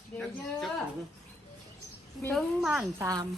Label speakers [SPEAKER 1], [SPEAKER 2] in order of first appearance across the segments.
[SPEAKER 1] เดี๋ยวเยอะ
[SPEAKER 2] ถึงบ้าน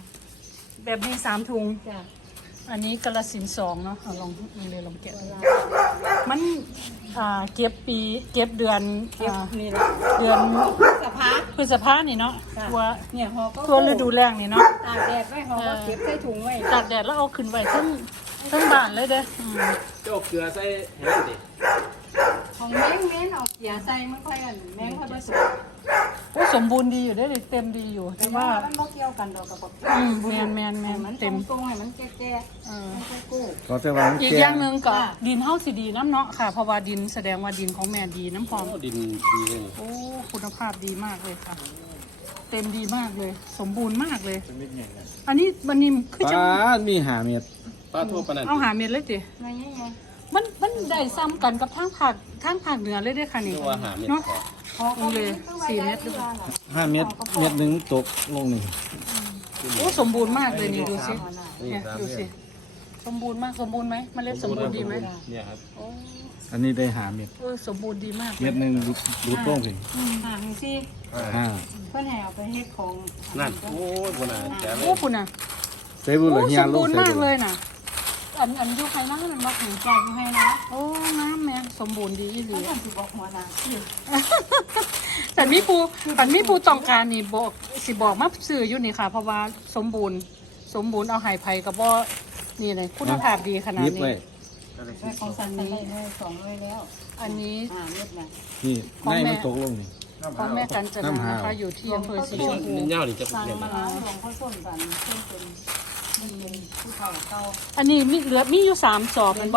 [SPEAKER 2] 3แบบนี้3ถุง
[SPEAKER 1] จ้ะ
[SPEAKER 2] อันนี้กระสิน2เนาะลองมีเลยลองแกะดูมันเก็บเดือน
[SPEAKER 1] นี่แหละ
[SPEAKER 2] เดือน
[SPEAKER 1] สภาพ
[SPEAKER 2] พฤษภานี่เนาะ
[SPEAKER 1] จ้ะ
[SPEAKER 2] ตัว
[SPEAKER 1] เนี่ยห่อก็
[SPEAKER 2] ตัวฤดูแล้งนี่เนาะ
[SPEAKER 1] ตากแดดไว้ห่อก็เก็บใส่ถุงไว้
[SPEAKER 2] ตากแดดแล้วเอาขึ้นไว้ทั้งบ้านเลยเด้อ
[SPEAKER 3] เจ้าเกลือใส่แห้งดิ
[SPEAKER 1] ของแมงเม้นเอาเกียร์ใส่มันค่อยอันแมงค่อยผสม
[SPEAKER 2] โอ้สมบูรณ์ดีอยู่ได้เลยเต็มดีอยู่
[SPEAKER 1] แต่
[SPEAKER 2] แต่
[SPEAKER 1] ว่า
[SPEAKER 2] ว่า
[SPEAKER 1] มันบ่เกี่ยวกันดอกกับบ่
[SPEAKER 2] แมน
[SPEAKER 1] มัน
[SPEAKER 2] เต็ม
[SPEAKER 1] ตรงๆให้มันแก่ๆมันกู้
[SPEAKER 4] ก็จะวาง
[SPEAKER 2] อีก
[SPEAKER 4] แก
[SPEAKER 2] อย่างหนึ่งก็
[SPEAKER 1] ค่ะ
[SPEAKER 2] ดินเฮาสิดีน้ำเนาะค่ะเพราะว่าดินแสดงว่าดินของแม่ดีน้ำพอง
[SPEAKER 3] โอ้ดินดีเลย
[SPEAKER 2] โอ้คุณภาพดีมากเลยค่ะ เต็มดีมากเลย สมบูรณ์มากเลย อันนี้มันนี่คือจะ
[SPEAKER 4] ป้ามีหาเม็ด
[SPEAKER 3] ป้าทั่วปนัน
[SPEAKER 2] เอาหาเม็ดเลยติ
[SPEAKER 1] ไงไง
[SPEAKER 2] มันได้ซ้ำกันกับทางภาคเหนือเลยเด้อค่ะนี่
[SPEAKER 3] เรียกว่าหาเม็ด
[SPEAKER 2] เนาะ
[SPEAKER 3] พอ
[SPEAKER 1] พอ
[SPEAKER 2] เลย4 เม็ดด้วย
[SPEAKER 4] 5 เม็ดเม็ดหนึ่งตกลงนี่
[SPEAKER 2] โอ้สมบูรณ์มากเลยนี่ดูสิ
[SPEAKER 3] นี่
[SPEAKER 2] เนี่ย
[SPEAKER 3] 3
[SPEAKER 2] ดู
[SPEAKER 3] เม็
[SPEAKER 2] สิ
[SPEAKER 3] ด
[SPEAKER 2] สมบูรณ์มากสมบูรณ์ไหมเมล็ดสมบูรณ์ดีไหม
[SPEAKER 3] เนี่ยครับ
[SPEAKER 2] โอ้
[SPEAKER 4] อันนี้ได้หาเม็ด
[SPEAKER 2] สมบูรณ์ดีมากลย
[SPEAKER 4] เม็ดหนึ่งดูโต้งสิ
[SPEAKER 1] ห่างสิ
[SPEAKER 4] ห้า
[SPEAKER 1] เพิ่นให้เอาไปเฮ็ดของ
[SPEAKER 3] นั่นโอ้ยบนอาแจ๋วเล
[SPEAKER 2] โอ้
[SPEAKER 3] ย
[SPEAKER 2] คุณน่ะ
[SPEAKER 4] ใส่บุหรี่
[SPEAKER 2] โอ้
[SPEAKER 4] เฮี
[SPEAKER 2] ส
[SPEAKER 4] ย
[SPEAKER 2] ม
[SPEAKER 4] ลู
[SPEAKER 2] บู
[SPEAKER 4] ก
[SPEAKER 2] รณ์
[SPEAKER 4] ใส่
[SPEAKER 2] มาก
[SPEAKER 4] บุห
[SPEAKER 2] เล
[SPEAKER 4] รี่
[SPEAKER 2] ยน่ะอันยูไคน้ำมันมาถึง
[SPEAKER 1] แจกอยู่ให้นะ
[SPEAKER 2] โอ้น้ำแม่สมบูรณ์ดีอีหลี
[SPEAKER 1] เพิ่นสิบอกหัวหน้า
[SPEAKER 2] แต่มีผู้ต้องการนี่บอกสิบอกมาซื้ออยู่นี่ค่ะ เพราะว่าสมบูรณ์เอาไห้ไผ่กับว่านี่เลยคุณภาพดีขนาด
[SPEAKER 4] ยิบไว้
[SPEAKER 2] นี้
[SPEAKER 1] ได้ของสันนี่ได้2เลยแล้ว
[SPEAKER 2] อันนี้
[SPEAKER 1] เม็ดน่ะ
[SPEAKER 4] นี่ในมันตกลงนี่
[SPEAKER 2] ของแม่กันจนา
[SPEAKER 4] น้ำหา
[SPEAKER 2] นะคะอยู่ที่อำเภอศรีชมพู
[SPEAKER 3] นี่เน่านี่จะ
[SPEAKER 1] สั่ง
[SPEAKER 3] เปลี่ยน
[SPEAKER 1] มาหลวงพ่อส้มกันเพิ่นเป็นผู้เฒ่าเก่า
[SPEAKER 2] อันนี้มีอยู่3 สอบเป็นบ่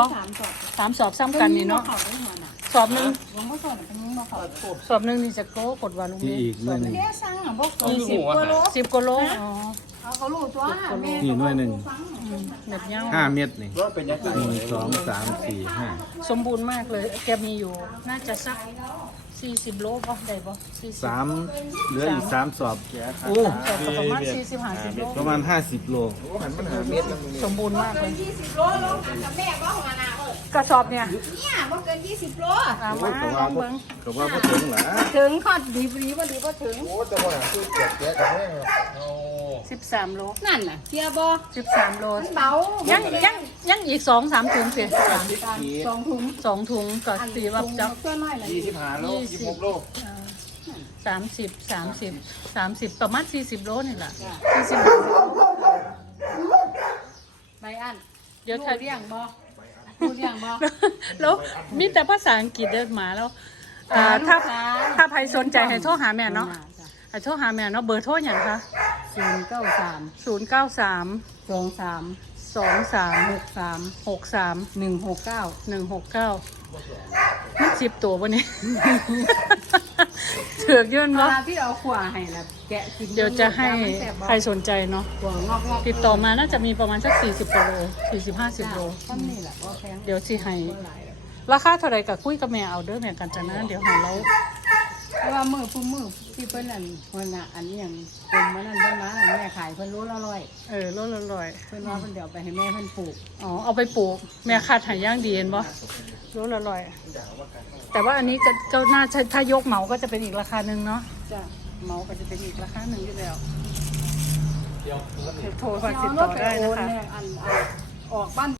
[SPEAKER 1] 3
[SPEAKER 2] 3 สอบซ้ำกันนี่เนาะ
[SPEAKER 1] เขาได้หัวหน้า
[SPEAKER 2] สอบหนึง
[SPEAKER 1] หลวงพ่อส้มเป็นยิ่งบ่เขา
[SPEAKER 2] สอบหนึงนี่จะโกกดว่าลุง
[SPEAKER 4] ที่
[SPEAKER 2] นี้
[SPEAKER 4] อีกหน่วยหนึ่ง
[SPEAKER 1] เด้สั่งอ่ะบ่
[SPEAKER 3] 20 กว่าโล
[SPEAKER 2] 10 กว่าโลอ๋อ
[SPEAKER 1] เอาเขารู้ตัวแม่
[SPEAKER 4] นี่หน่วยหนึ่ง
[SPEAKER 2] เน็ดเงา
[SPEAKER 4] 5 เม็ดนี่
[SPEAKER 3] ว่าเป็นยังไง
[SPEAKER 4] 1 2 3 4 5
[SPEAKER 2] สมบูรณ์มากเลย แกมีอยู่ น่าจะสัก40 โลป่ะได้ป่ะ40
[SPEAKER 4] 3เหลืออีก3สอบโอ้
[SPEAKER 2] แต่ก็ประมาณ40-50 โล
[SPEAKER 4] ประมาณ50 โล
[SPEAKER 2] สมบูรณ์มากเลย
[SPEAKER 1] 20 โลลงกับแม่บ่หัวหน้าเอ้ย
[SPEAKER 2] กระสอบเนี่ย
[SPEAKER 1] เนี่ยบ่เกิน20 โล
[SPEAKER 2] มาลองเบิ้ง
[SPEAKER 4] ก็ว่าบ่ถึงหล่ะ
[SPEAKER 1] ถึงข้อดีบ่ดีบ่ถึง
[SPEAKER 3] โอ้
[SPEAKER 2] 13 โล
[SPEAKER 1] นั่นน่ะเทียบ่
[SPEAKER 2] 13 โล
[SPEAKER 1] มันเบา
[SPEAKER 2] ยังอีก 2-3 ถุงสิ
[SPEAKER 1] 2 ถุง
[SPEAKER 2] 2 ถุงก็ตีว่าจะ
[SPEAKER 1] เพื่อน้อยละ
[SPEAKER 3] 25 โล 26 โล
[SPEAKER 2] 30ประมาณ40 โลนี่แหละ
[SPEAKER 1] ใบอัน
[SPEAKER 2] เดี๋ยว
[SPEAKER 1] รู้
[SPEAKER 2] ถ้า
[SPEAKER 1] เรียงบ่รู้เรียงบ่
[SPEAKER 2] แล้วมีแต่ภาษาอังกฤษเดินมาแล้วถ้าใครสนใจให้โทรหาแม่เนาะให้โทรหาแม่เนาะเบอร์โทรอย่างคะ
[SPEAKER 1] 093
[SPEAKER 2] 093
[SPEAKER 1] 23
[SPEAKER 2] 23
[SPEAKER 1] 63
[SPEAKER 2] 63
[SPEAKER 1] 169
[SPEAKER 2] 169มัน10 ตัววันนี้ เถือกยื่น
[SPEAKER 1] เว
[SPEAKER 2] วะ
[SPEAKER 1] ลาที่เอาขวาให้ละแกะกิน
[SPEAKER 2] เดี๋ยวจะให้ใครสนใจเนาะ
[SPEAKER 1] ขวางอกๆ
[SPEAKER 2] ติดต่อมาน่าจะมีประมาณสัก40 กิโล40-50 โล
[SPEAKER 1] ต้นนี่แหละว่าแพง
[SPEAKER 2] เดี๋ยวสิให้ราคาเท่าไหร่ก็คุยกับแม่เอาเด้อแม่กันจะนะเดี๋ยวให้เรา
[SPEAKER 1] เพราะว่ามือที่เพิ่นอันคนน่ะอันนี้อย่างเป็นมันนั่นเพิ่นมาแม่ขายเพิ่นรู้ละร้อย
[SPEAKER 2] โลละร้อย
[SPEAKER 1] เพิ่นว่าเพิ่นเดี๋ยวไปให้แม่เพิ่นปลูก
[SPEAKER 2] อ๋อเอาไปปลูกแม่คัดใหายย่างดีเห็นบ่โลละร้อยแต่ว่าอันนี้ก็น่าจะถ้ายกเหมาก็จะเป็นอีกราคาหนึ่งเนาะ
[SPEAKER 1] จ้ะ
[SPEAKER 2] เหมาก็จะเป็นอีกราคาหนึ่งอยู่แล้วเดี๋ยวโทรมาติดต่อได้นะคะ
[SPEAKER 1] อันออกบ้าน